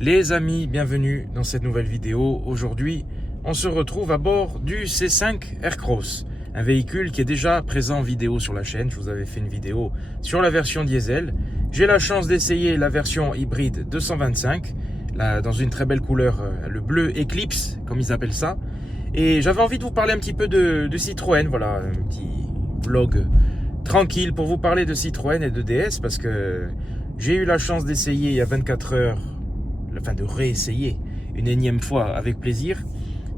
Les amis, bienvenue dans cette nouvelle vidéo. Aujourd'hui, on se retrouve à bord du C5 Aircross, un véhicule qui est déjà présent en vidéo sur la chaîne. Je vous avais fait une vidéo sur la version diesel. J'ai la chance d'essayer la version hybride 225, là, dans une très belle couleur, le bleu Eclipse, comme ils appellent ça. Et j'avais envie de vous parler un petit peu de Citroën, voilà, un petit vlog tranquille pour vous parler de Citroën et de DS, parce que j'ai eu la chance d'essayer il y a 24 heures, enfin de réessayer une énième fois avec plaisir,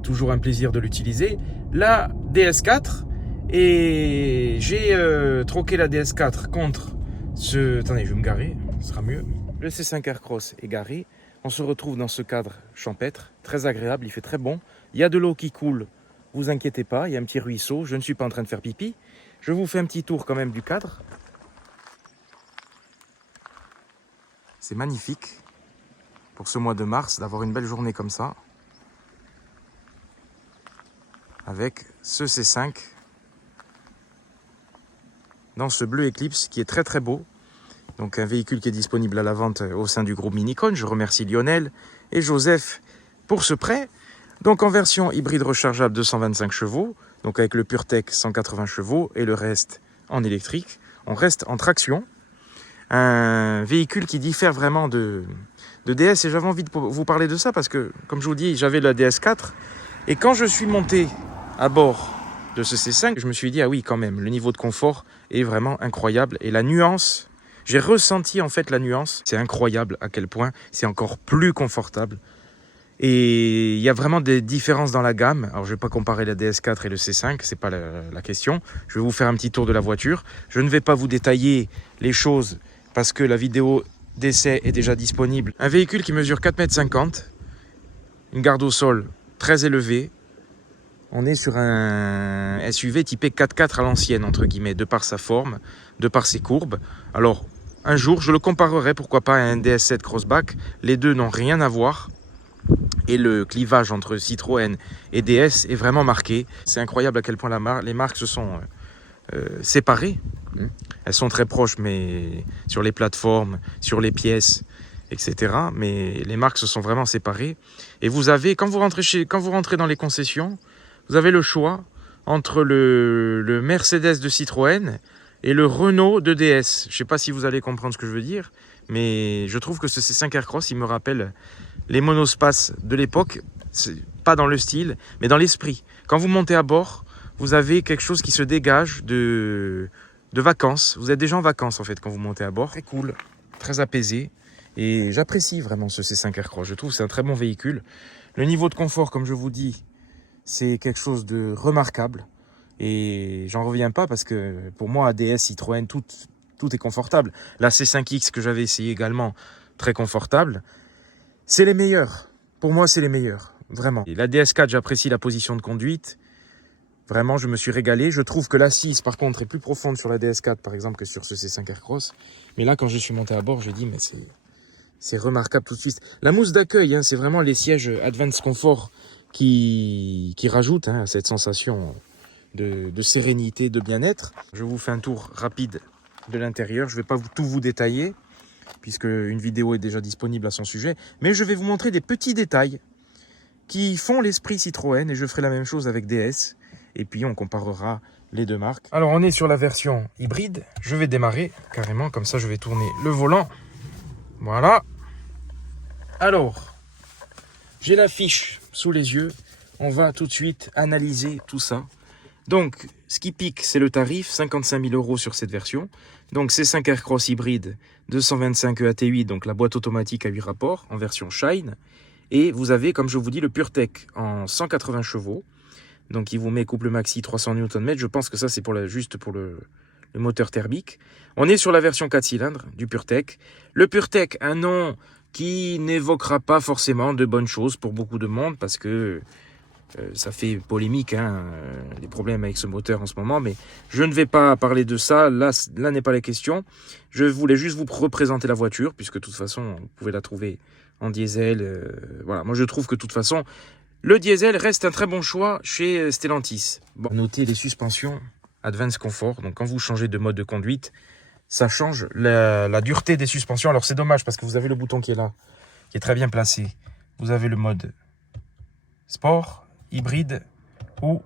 toujours un plaisir de l'utiliser, la DS4, et j'ai troqué la DS4 contre ce... Attendez, je vais me garer, ce sera mieux. Le C5 Aircross est garé, on se retrouve dans ce cadre champêtre, très agréable, il fait très bon, il y a de l'eau qui coule, vous inquiétez pas, il y a un petit ruisseau, je ne suis pas en train de faire pipi. Je vous fais un petit tour quand même du cadre. C'est magnifique pour ce mois de mars d'avoir une belle journée comme ça, avec ce C5 dans ce bleu Eclipse qui est très très beau. Donc un véhicule qui est disponible à la vente au sein du groupe Minicone. Je remercie Lionel et Joseph pour ce prêt. Donc en version hybride rechargeable 225 chevaux, donc avec le PureTech 180 chevaux et le reste en électrique. On reste en traction. Un véhicule qui diffère vraiment de DS, et j'avais envie de vous parler de ça parce que, comme je vous dis, j'avais la DS4 et quand je suis monté à bord de ce C5, je me suis dit, ah oui, quand même, le niveau de confort est vraiment incroyable et la nuance, j'ai ressenti en fait la nuance, c'est incroyable à quel point c'est encore plus confortable. Et il y a vraiment des différences dans la gamme. Alors, je ne vais pas comparer la DS4 et le C5, ce n'est pas la question. Je vais vous faire un petit tour de la voiture. Je ne vais pas vous détailler les choses parce que la vidéo d'essai est déjà disponible. Un véhicule qui mesure 4,50 m, une garde au sol très élevée. On est sur un SUV typé 4x4 à l'ancienne, entre guillemets, de par sa forme, de par ses courbes. Alors, un jour, je le comparerai, pourquoi pas, à un DS7 Crossback. Les deux n'ont rien à voir. Et le clivage entre Citroën et DS est vraiment marqué. C'est incroyable à quel point les marques se sont séparées. Elles sont très proches, mais sur les plateformes, sur les pièces, etc. Mais les marques se sont vraiment séparées. Et vous avez, quand vous rentrez dans les concessions, vous avez le choix entre le Mercedes de Citroën et le Renault de DS. Je ne sais pas si vous allez comprendre ce que je veux dire, mais je trouve que ce C5 Aircross, il me rappelle les monospaces de l'époque, pas dans le style, mais dans l'esprit. Quand vous montez à bord, vous avez quelque chose qui se dégage de vacances. Vous êtes déjà en vacances en fait quand vous montez à bord. Très cool, très apaisé. Et j'apprécie vraiment ce C5 Aircross. Je trouve que c'est un très bon véhicule. Le niveau de confort, comme je vous dis, c'est quelque chose de remarquable. Et j'en reviens pas parce que pour moi, ADS, Citroën, tout est confortable. La C5X que j'avais essayé également, très confortable. C'est les meilleurs. Pour moi, c'est les meilleurs. Vraiment. Et la DS4, j'apprécie la position de conduite. Vraiment, je me suis régalé. Je trouve que l'assise, par contre, est plus profonde sur la DS4, par exemple, que sur ce C5 Aircross. Mais là, quand je suis monté à bord, je dis, mais c'est remarquable tout de suite. La mousse d'accueil, hein, c'est vraiment les sièges Advanced Comfort qui rajoutent hein, cette sensation de sérénité, de bien-être. Je vous fais un tour rapide de l'intérieur. Je ne vais pas tout vous détailler, puisque une vidéo est déjà disponible à son sujet. Mais je vais vous montrer des petits détails qui font l'esprit Citroën, et je ferai la même chose avec DS. Et puis on comparera les deux marques. Alors on est sur la version hybride. Je vais démarrer carrément, comme ça je vais tourner le volant. Voilà. Alors, j'ai la fiche sous les yeux. On va tout de suite analyser tout ça. Donc, ce qui pique, c'est le tarif, 55 000 € sur cette version. Donc, C5 Aircross hybride, 225 EAT8, donc la boîte automatique à 8 rapports, en version Shine. Et vous avez, comme je vous dis, le PureTech en 180 chevaux. Donc, il vous met couple maxi 300 Nm. Je pense que ça, c'est juste pour le moteur thermique. On est sur la version 4 cylindres du PureTech. Le PureTech, un nom qui n'évoquera pas forcément de bonnes choses pour beaucoup de monde, parce que ça fait polémique, hein, les problèmes avec ce moteur en ce moment, mais je ne vais pas parler de ça, là n'est pas la question. Je voulais juste vous représenter la voiture, puisque de toute façon, vous pouvez la trouver en diesel. Voilà, moi je trouve que de toute façon, le diesel reste un très bon choix chez Stellantis. Bon, notez les suspensions Advanced Comfort, donc quand vous changez de mode de conduite, ça change la dureté des suspensions. Alors c'est dommage, parce que vous avez le bouton qui est là, qui est très bien placé. Vous avez le mode sport, hybride ou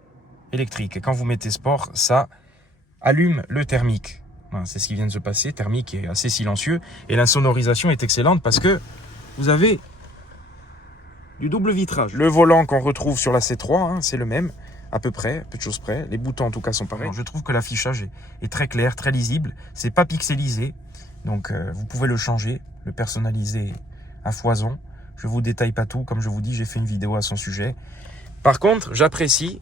électrique. Et quand vous mettez sport, ça allume le thermique. Voilà, c'est ce qui vient de se passer. Thermique est assez silencieux et la sonorisation est excellente parce que vous avez du double vitrage. Le volant qu'on retrouve sur la C3, hein, c'est le même, à peu près, peu de choses près. Les boutons en tout cas sont pareils. Alors, je trouve que l'affichage est très clair, très lisible. C'est pas pixelisé, donc vous pouvez le changer, le personnaliser à foison. Je vous détaille pas tout, comme je vous dis, j'ai fait une vidéo à son sujet. Par contre, j'apprécie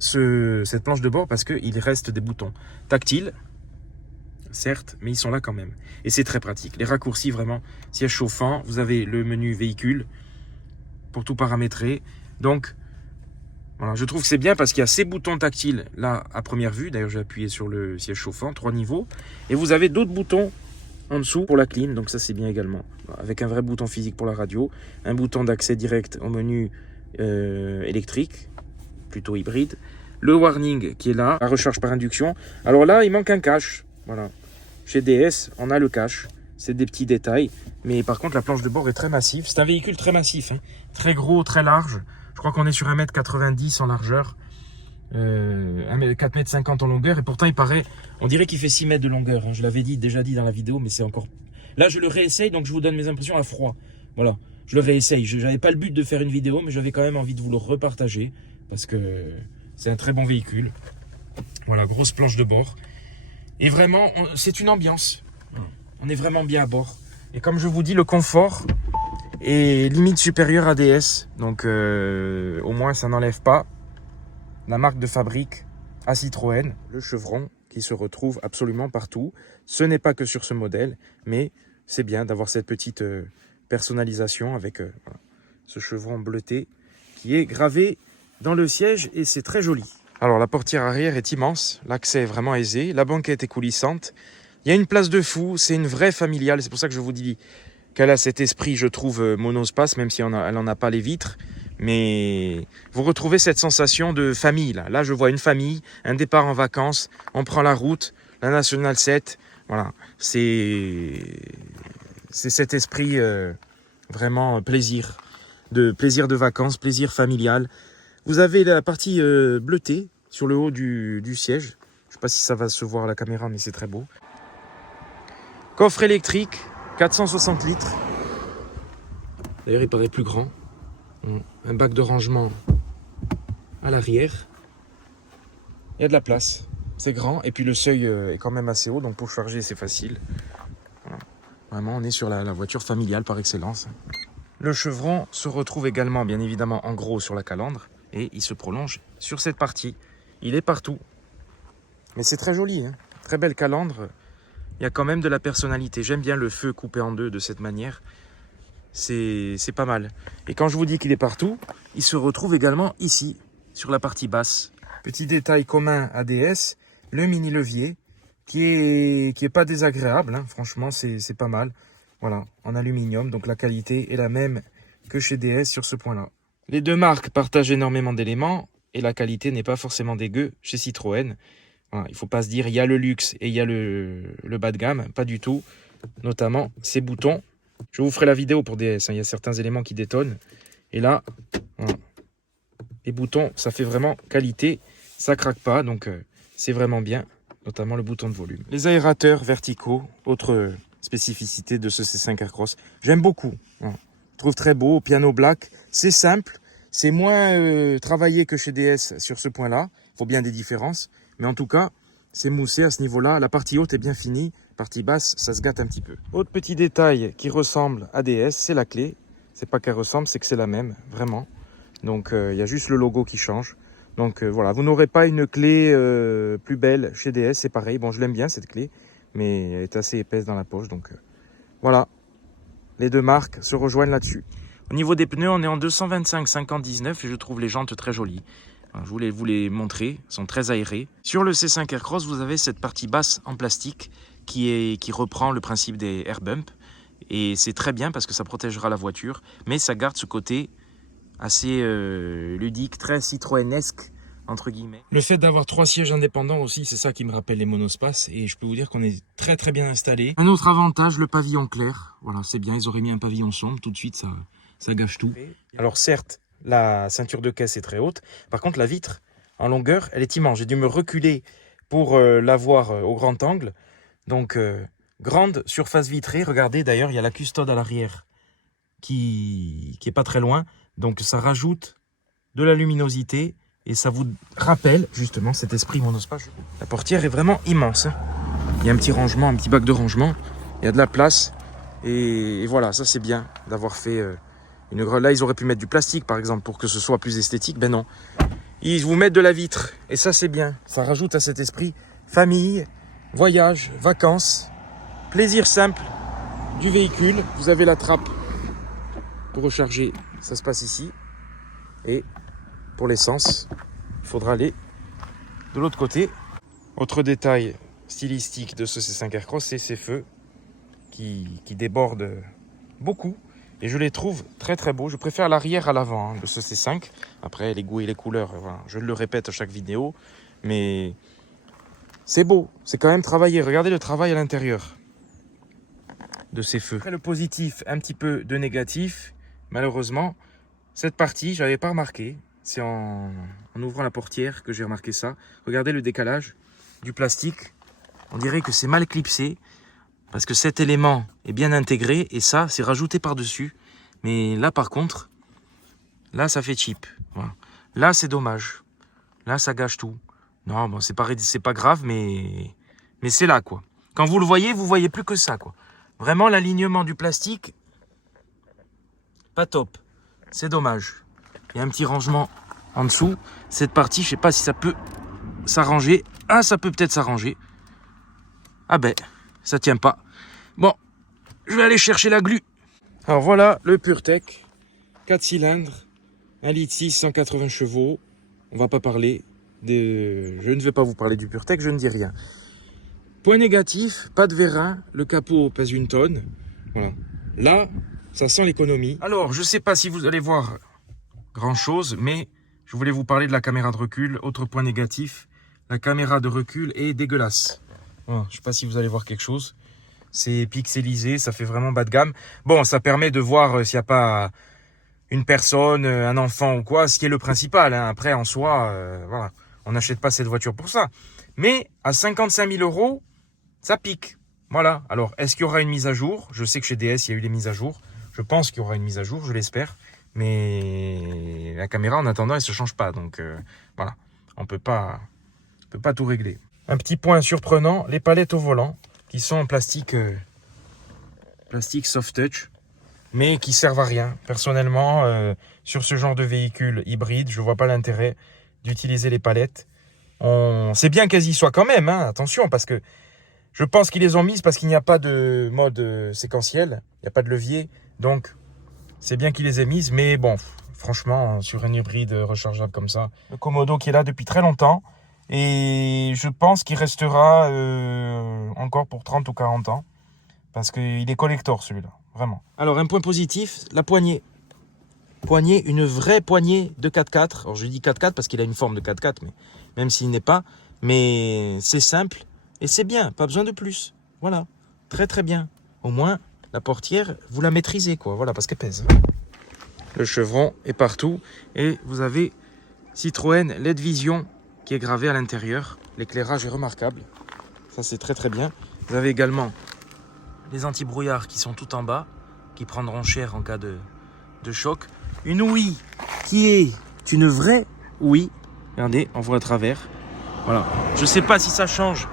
cette planche de bord parce qu'il reste des boutons tactiles, certes, mais ils sont là quand même. Et c'est très pratique. Les raccourcis, vraiment, siège chauffant, vous avez le menu véhicule pour tout paramétrer. Donc, voilà, je trouve que c'est bien parce qu'il y a ces boutons tactiles là à première vue. D'ailleurs, j'ai appuyé sur le siège chauffant, 3 niveaux. Et vous avez d'autres boutons en dessous pour la clim, donc ça c'est bien également. Avec un vrai bouton physique pour la radio, un bouton d'accès direct au menu électrique, plutôt hybride. Le warning qui est là, la recharge par induction. Alors là, il manque un cache. Voilà. Chez DS, on a le cache. C'est des petits détails. Mais par contre, la planche de bord est très massive. C'est un véhicule très massif, hein. Très gros, très large. Je crois qu'on est sur 1,90 m en largeur. 4,50 m en longueur. Et pourtant, il paraît... On dirait qu'il fait 6 mètres de longueur, hein. Je l'avais déjà dit dans la vidéo, mais c'est encore... Là, je le réessaye, donc je vous donne mes impressions à froid. Voilà. Je le réessaye. Je n'avais pas le but de faire une vidéo, mais j'avais quand même envie de vous le repartager. Parce que c'est un très bon véhicule. Voilà, grosse planche de bord. Et vraiment, c'est une ambiance. On est vraiment bien à bord. Et comme je vous dis, le confort est limite supérieur à DS. Donc, au moins, ça n'enlève pas la marque de fabrique à Citroën, le chevron, qui se retrouve absolument partout. Ce n'est pas que sur ce modèle, mais c'est bien d'avoir cette petite personnalisation avec voilà, ce chevron bleuté qui est gravé dans le siège et c'est très joli. Alors la portière arrière est immense, l'accès est vraiment aisé, la banquette est coulissante. Il y a une place de fou, c'est une vraie familiale, c'est pour ça que je vous dis qu'elle a cet esprit, je trouve, monospace, même si elle n'en a pas les vitres. Mais vous retrouvez cette sensation de famille là. Là, je vois une famille, un départ en vacances, on prend la route, la Nationale 7. Voilà, c'est cet esprit vraiment plaisir de vacances, plaisir familial. Vous avez la partie bleutée sur le haut du siège. Je ne sais pas si ça va se voir à la caméra, mais c'est très beau. Coffre électrique, 460 litres. D'ailleurs, il paraît plus grand. Un bac de rangement à l'arrière. Il y a de la place. C'est grand. Et puis le seuil est quand même assez haut. Donc pour charger, c'est facile. Voilà. Vraiment, on est sur la voiture familiale par excellence. Le chevron se retrouve également, bien évidemment, en gros sur la calandre. Et il se prolonge sur cette partie. Il est partout. Mais c'est très joli, hein. Très belle calandre. Il y a quand même de la personnalité. J'aime bien le feu coupé en deux de cette manière. C'est pas mal. Et quand je vous dis qu'il est partout, il se retrouve également ici, sur la partie basse. Petit détail commun à DS, le mini levier, qui est pas désagréable, hein. Franchement, c'est pas mal. Voilà, en aluminium, donc la qualité est la même que chez DS sur ce point-là. Les deux marques partagent énormément d'éléments, et la qualité n'est pas forcément dégueu chez Citroën. Voilà, il ne faut pas se dire, il y a le luxe et il y a le bas de gamme, pas du tout. Notamment ces boutons. Je vous ferai la vidéo pour DS, hein. Il y a certains éléments qui détonnent. Et là, voilà. Les boutons, ça fait vraiment qualité. Ça craque pas, donc c'est vraiment bien. Notamment le bouton de volume. Les aérateurs verticaux, autre spécificité de ce C5 Aircross. J'aime beaucoup. Voilà. Je trouve très beau, piano black. C'est simple, c'est moins travaillé que chez DS sur ce point-là. Il faut bien des différences. Mais en tout cas, c'est moussé à ce niveau-là. La partie haute est bien finie. Partie basse, ça se gâte un petit peu. Autre petit détail qui ressemble à DS, c'est la clé. C'est pas qu'elle ressemble, c'est que c'est la même, vraiment. Donc il y a juste le logo qui change. Donc voilà, vous n'aurez pas une clé plus belle chez DS, c'est pareil. Bon, je l'aime bien cette clé, mais elle est assez épaisse dans la poche. Donc voilà, les deux marques se rejoignent là-dessus. Au niveau des pneus, on est en 225/50-19 et je trouve les jantes très jolies. Alors, je voulais vous les montrer, elles sont très aérées. Sur le C5 Aircross, vous avez cette partie basse en plastique qui reprend le principe des air bumps. Et c'est très bien parce que ça protégera la voiture, mais ça garde ce côté assez ludique, très citroënesque, entre guillemets. Le fait d'avoir 3 sièges indépendants aussi, c'est ça qui me rappelle les monospaces. Et je peux vous dire qu'on est très très bien installé. Un autre avantage, le pavillon clair. Voilà, c'est bien, ils auraient mis un pavillon sombre. Tout de suite, ça gâche tout. Alors certes, la ceinture de caisse est très haute. Par contre, la vitre, en longueur, elle est immense. J'ai dû me reculer pour la voir au grand angle. Donc, grande surface vitrée. Regardez, d'ailleurs, il y a la custode à l'arrière qui est pas très loin. Donc, ça rajoute de la luminosité et ça vous rappelle justement cet esprit monospace. La portière est vraiment immense. Hein. Il y a un petit rangement, un petit bac de rangement. Il y a de la place. Et voilà, ça c'est bien d'avoir fait une grille. Là, ils auraient pu mettre du plastique, par exemple, pour que ce soit plus esthétique. Ben non. Ils vous mettent de la vitre. Et ça, c'est bien. Ça rajoute à cet esprit famille, voyage, vacances, plaisir simple du véhicule. Vous avez la trappe pour recharger. Ça se passe ici. Et pour l'essence, il faudra aller de l'autre côté. Autre détail stylistique de ce C5 Aircross, c'est ces feux qui débordent beaucoup. Et je les trouve très très beaux. Je préfère l'arrière à l'avant de ce C5. Après, les goûts et les couleurs, voilà, je le répète à chaque vidéo. Mais c'est beau, c'est quand même travaillé. Regardez le travail à l'intérieur de ces feux. Après le positif, un petit peu de négatif. Malheureusement, cette partie, je n'avais pas remarqué. C'est en ouvrant la portière que j'ai remarqué ça. Regardez le décalage du plastique. On dirait que c'est mal clipsé. Parce que cet élément est bien intégré. Et ça, c'est rajouté par-dessus. Mais là, par contre, là, ça fait cheap. Voilà. Là, c'est dommage. Là, ça gâche tout. Non, bon, c'est pas grave, mais c'est là, quoi. Quand vous le voyez, vous voyez plus que ça, quoi. Vraiment, l'alignement du plastique, pas top. C'est dommage. Il y a un petit rangement en dessous. Cette partie, je sais pas si ça peut s'arranger. Ah, ça peut peut-être s'arranger. Ah ben, ça tient pas. Bon, je vais aller chercher la glu. Alors voilà, le PureTech. 4 cylindres, 1,6 litre, 180 chevaux. On va pas parler je ne vais pas vous parler du PureTech, je ne dis rien. Point négatif, pas de vérin, le capot pèse 1 tonne. Voilà. Là, ça sent l'économie. Alors, je ne sais pas si vous allez voir grand chose, mais je voulais vous parler de la caméra de recul. Autre point négatif, la caméra de recul est dégueulasse. Voilà, je ne sais pas si vous allez voir quelque chose. C'est pixelisé, ça fait vraiment bas de gamme. Bon, ça permet de voir s'il n'y a pas une personne, un enfant ou quoi, ce qui est le principal. Hein. Après, en soi, voilà, on n'achète pas cette voiture pour ça. Mais à 55 000 €, ça pique. Voilà. Alors, est-ce qu'il y aura une mise à jour? Je sais que chez DS, il y a eu des mises à jour. Je pense qu'il y aura une mise à jour, je l'espère. Mais la caméra, en attendant, elle ne se change pas. Donc, voilà, on peut pas tout régler. Un petit point surprenant, les palettes au volant, qui sont en plastique, plastique soft touch, mais qui servent à rien. Personnellement, sur ce genre de véhicule hybride, je ne vois pas l'intérêt d'utiliser les palettes. C'est bien qu'elles y soient quand même, hein, attention, parce que je pense qu'ils les ont mises parce qu'il n'y a pas de mode séquentiel, il n'y a pas de levier, donc c'est bien qu'ils les aient mises, mais bon, franchement, sur un hybride rechargeable comme ça, le Komodo qui est là depuis très longtemps, et je pense qu'il restera encore pour 30 ou 40 ans, parce qu'il est collector celui-là, vraiment. Alors un point positif, la poignée. Poignée, une vraie poignée de 4x4. Alors je dis 4x4 parce qu'il a une forme de 4x4, mais même s'il n'est pas. Mais c'est simple et c'est bien, pas besoin de plus. Voilà, très très bien. Au moins, la portière, vous la maîtrisez, quoi. Voilà, parce qu'elle pèse. Le chevron est partout et vous avez Citroën LED Vision qui est gravé à l'intérieur. L'éclairage est remarquable. Ça, c'est très très bien. Vous avez également les anti-brouillards qui sont tout en bas, qui prendront cher en cas de choc. Une ouïe qui est une vraie ouïe. Regardez, on voit à travers. Voilà. Je ne sais pas si ça change,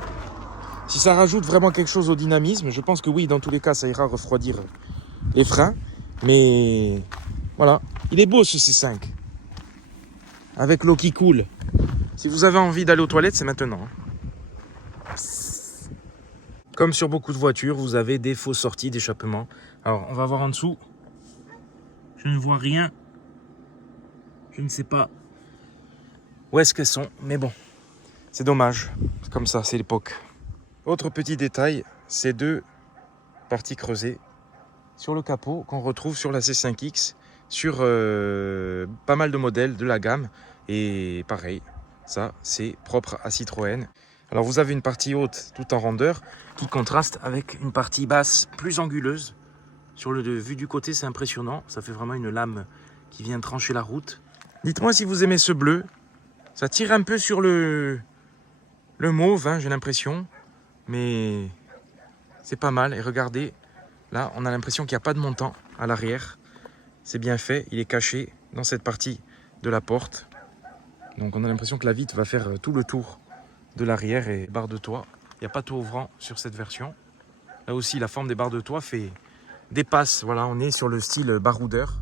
si ça rajoute vraiment quelque chose au dynamisme. Je pense que oui, dans tous les cas, ça ira refroidir les freins. Mais voilà, il est beau ce C5. Avec l'eau qui coule. Si vous avez envie d'aller aux toilettes, c'est maintenant. Comme sur beaucoup de voitures, vous avez des fausses sorties d'échappement. Alors, on va voir en dessous. Je ne vois rien. Je ne sais pas où est-ce qu'elles sont. Mais bon, c'est dommage. C'est comme ça, c'est l'époque. Autre petit détail, ces 2 parties creusées sur le capot qu'on retrouve sur la C5X, sur pas mal de modèles de la gamme. Et pareil, Ça, c'est propre à Citroën. Alors vous avez une partie haute tout en rondeur qui contraste avec une partie basse plus anguleuse. Sur le vue du côté, c'est impressionnant. Ça fait vraiment une lame qui vient trancher la route. Dites-moi si vous aimez ce bleu. Ça tire un peu sur le mauve, hein, j'ai l'impression. Mais c'est pas mal. Et regardez, là, on a l'impression qu'il n'y a pas de montant à l'arrière. C'est bien fait. Il est caché dans cette partie de la porte. Donc on a l'impression que la vitre va faire tout le tour de l'arrière et barre de toit. Il n'y a pas de toit ouvrant sur cette version. Là aussi, la forme des barres de toit dépasse. Voilà, on est sur le style baroudeur.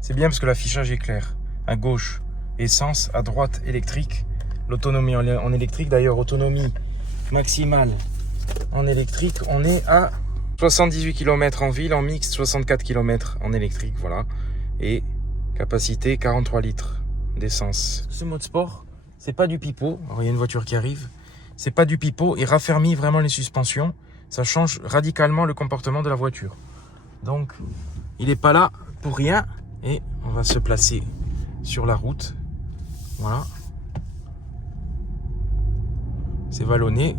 C'est bien parce que l'affichage est clair. À gauche, essence. À droite, électrique. L'autonomie en électrique. D'ailleurs, autonomie maximale en électrique. On est à 78 km en ville. En mixte, 64 km en électrique. Voilà. Et capacité 43 litres d'essence. Ce mode sport, c'est pas du pipeau. Alors, il y a une voiture qui arrive. C'est pas du pipeau. Il raffermit vraiment les suspensions. Ça change radicalement le comportement de la voiture. Donc, il n'est pas là pour rien. Et on va se placer sur la route. Voilà. C'est vallonné.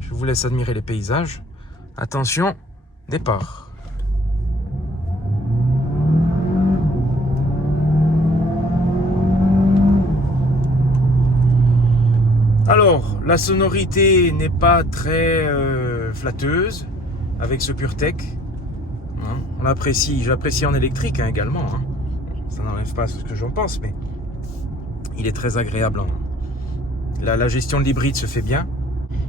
Je vous laisse admirer les paysages. Attention, départ. Alors, la sonorité n'est pas très flatteuse avec ce PureTech. Hein, on l'apprécie, j'apprécie en électrique hein, également. Hein. Ça n'enlève pas ce que j'en pense, mais il est très agréable. Hein. La gestion de l'hybride se fait bien.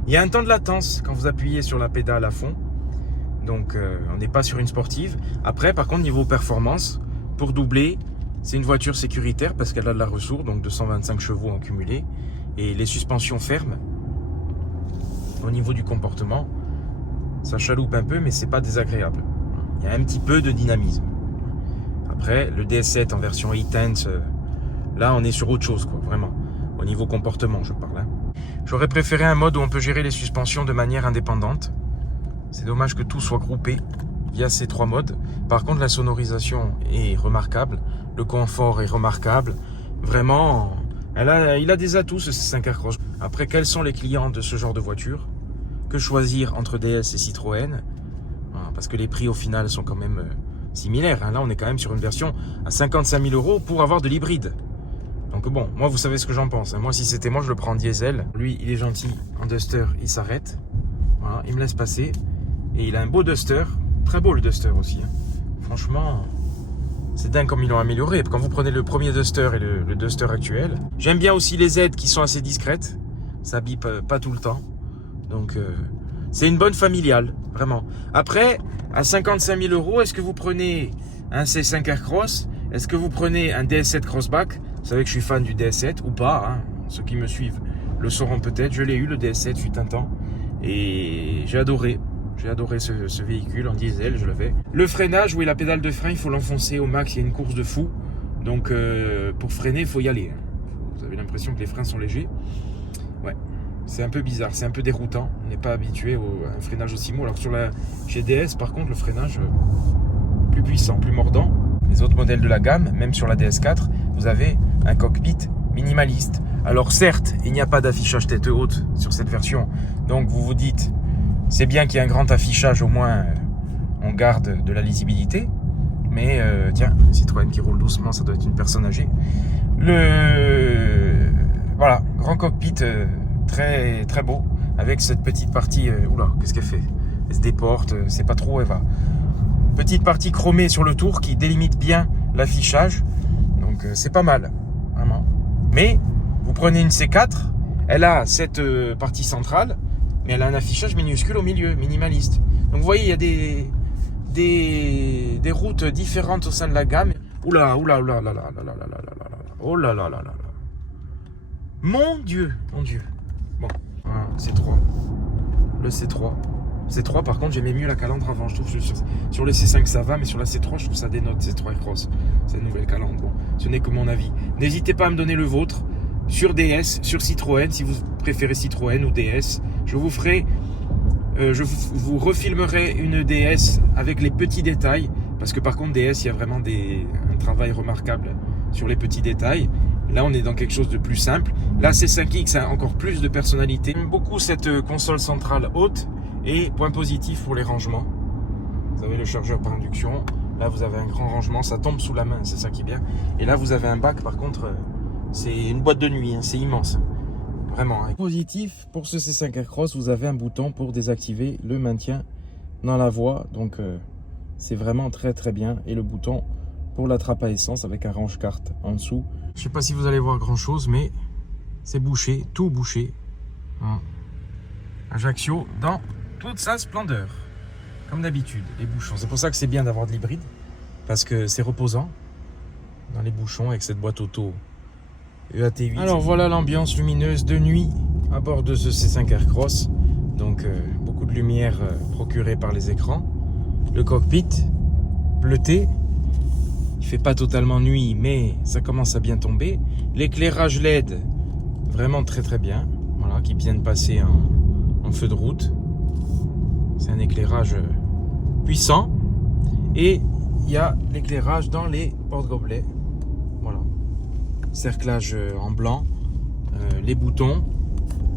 Il y a un temps de latence quand vous appuyez sur la pédale à fond. Donc, on n'est pas sur une sportive. Après, par contre, niveau performance, pour doubler, c'est une voiture sécuritaire parce qu'elle a de la ressource, donc 225 chevaux en cumulé. Et les suspensions fermes, au niveau du comportement, ça chaloupe un peu, mais c'est pas désagréable. Il y a un petit peu de dynamisme. Après, le DS7 en version e-Tense, là on est sur autre chose, quoi, vraiment. Au niveau comportement, je parle. Hein. J'aurais préféré un mode où on peut gérer les suspensions de manière indépendante. C'est dommage que tout soit groupé via ces trois modes. Par contre, la sonorisation est remarquable, le confort est remarquable. Vraiment... il a des atouts ce C5 Aircross. Après, quels sont les clients de ce genre de voiture? Que choisir entre DS et Citroën? Parce que les prix au final sont quand même similaires. Hein. Là, on est quand même sur une version à 55 000 € pour avoir de l'hybride. Donc bon, moi, vous savez ce que j'en pense. Moi, si c'était moi, je le prends en diesel. Lui, il est gentil. En Duster, il s'arrête. Voilà, il me laisse passer. Et il a un beau Duster. Très beau le Duster aussi. Hein. Franchement... c'est dingue comme ils l'ont amélioré. Quand vous prenez le premier Duster et le Duster actuel. J'aime bien aussi les aides qui sont assez discrètes. Ça bip pas tout le temps. Donc, c'est une bonne familiale, vraiment. Après, à 55 000 €, est-ce que vous prenez un C5 Aircross? Est-ce que vous prenez un DS7 Crossback? Vous savez que je suis fan du DS7 ou pas. Hein. Ceux qui me suivent le sauront peut-être. Je l'ai eu, le DS7, fut un temps. Et j'ai adoré. J'ai adoré ce véhicule en diesel, je l'avais. Le freinage, oui, la pédale de frein, il faut l'enfoncer au max, il y a une course de fou. Donc, pour freiner, il faut y aller. Vous avez l'impression que les freins sont légers. Ouais, c'est un peu bizarre, c'est un peu déroutant. On n'est pas habitué à un freinage aussi mou. Alors que sur la GDS, par contre, le freinage plus puissant, plus mordant. Les autres modèles de la gamme, même sur la DS4, vous avez un cockpit minimaliste. Alors certes, il n'y a pas d'affichage tête haute sur cette version. Donc, vous vous dites... c'est bien qu'il y ait un grand affichage, au moins on garde de la lisibilité. Mais tiens, Citroën qui roule doucement, ça doit être une personne âgée. Voilà, grand cockpit très, très beau. Avec cette petite partie... oula, qu'est-ce qu'elle fait? Elle se déporte, c'est pas trop où elle va. Petite partie chromée sur le tour qui délimite bien l'affichage. Donc c'est pas mal, vraiment. Mais vous prenez une C4, elle a cette partie centrale, mais elle a un affichage minuscule au milieu, minimaliste. Donc vous voyez, il y a des routes différentes au sein de la gamme. Oula, oula, oula, oula, oula, oula, oula, oh là là là là là. Mon Dieu, mon Dieu. Bon, voilà, C3. Le C3. C3, par contre, j'aimais mieux la calandre avant. Je trouve que sur le C5, ça va, mais sur la C3, je trouve ça dénote, C3 Aircross. Cette nouvelle calandre. Bon, ce n'est que mon avis. N'hésitez pas à me donner le vôtre. Sur DS, sur Citroën, si vous préférez Citroën ou DS, je vous ferai, je vous refilmerai une DS avec les petits détails, parce que par contre DS, il y a vraiment un travail remarquable sur les petits détails, Là, on est dans quelque chose de plus simple. La C5X a encore plus de personnalité. J'aime beaucoup cette console centrale haute. Et point positif pour les rangements. Vous avez le chargeur par induction. Là, vous avez un grand rangement. Ça tombe sous la main, c'est ça qui est bien. Et là, vous avez un bac, par contre, c'est une boîte de nuit. Hein, c'est immense. Vraiment. Hein. Positif, pour ce C5 Aircross, vous avez un bouton pour désactiver le maintien dans la voie. Donc, c'est vraiment très très bien. Et le bouton pour la trappe à essence avec un range-carte en dessous. Je ne sais pas si vous allez voir grand chose, mais c'est bouché, tout bouché. Voilà. Ajaccio dans toute sa splendeur. Comme d'habitude, les bouchons. C'est pour ça que c'est bien d'avoir de l'hybride. Parce que c'est reposant dans les bouchons avec cette boîte auto EAT8. Alors voilà l'ambiance lumineuse de nuit à bord de ce C5 Aircross. Donc beaucoup de lumière procurée par les écrans. Le cockpit bleuté. Il fait pas totalement nuit, mais ça commence à bien tomber. L'éclairage LED, vraiment très très bien. Voilà, qui vient de passer en feu de route. C'est un éclairage puissant. Et il y a l'éclairage dans les porte-gobelets. Voilà. Cerclage en blanc. Les boutons.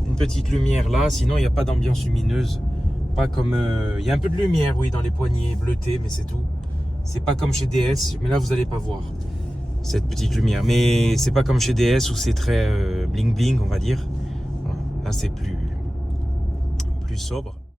Une petite lumière là. Sinon, il n'y a pas d'ambiance lumineuse. Pas comme... il y a un peu de lumière, oui, dans les poignées bleutées, mais c'est tout. C'est pas comme chez DS, mais là vous n'allez pas voir cette petite lumière. Mais c'est pas comme chez DS où c'est très bling bling, on va dire. Voilà. Là c'est plus sobre.